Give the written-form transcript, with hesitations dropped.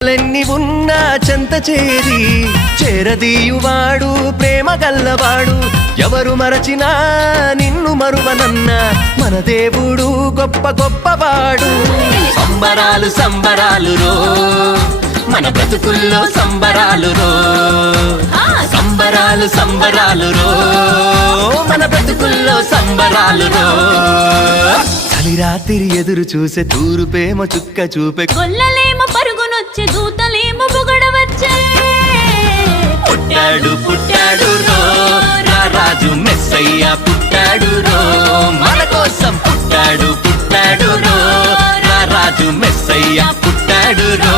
Lenny ఉన్నా చెంత చేరి చేరదీయువాడు ప్రేమ గల్లవాడు ఎవరు మరచినా నిన్ను మరువనన్న మన దేవుడు గొప్ప గొప్పవాడు సంబరాలు సంబరాలు రో మన బ్రతుకుల్లో సంబరాలు రో సంబరాలు సంబరాలు రో మన బ్రతుకుల్లో సంబరాలు రో చలి రాత్రి ఎదురు చూసే తూరుపేమ చుక్క చూపే కొల్లలేమో పరుగునొచ్చే దూతలేమో బుగడవచ్చే పుట్టాడు పుట్టాడు రో రాజు మెస్సయ్య పుట్టాడు రో మన కోసం పుట్టాడు పుట్టాడు రో రాజు మెస్సయ్య పుట్టాడు రో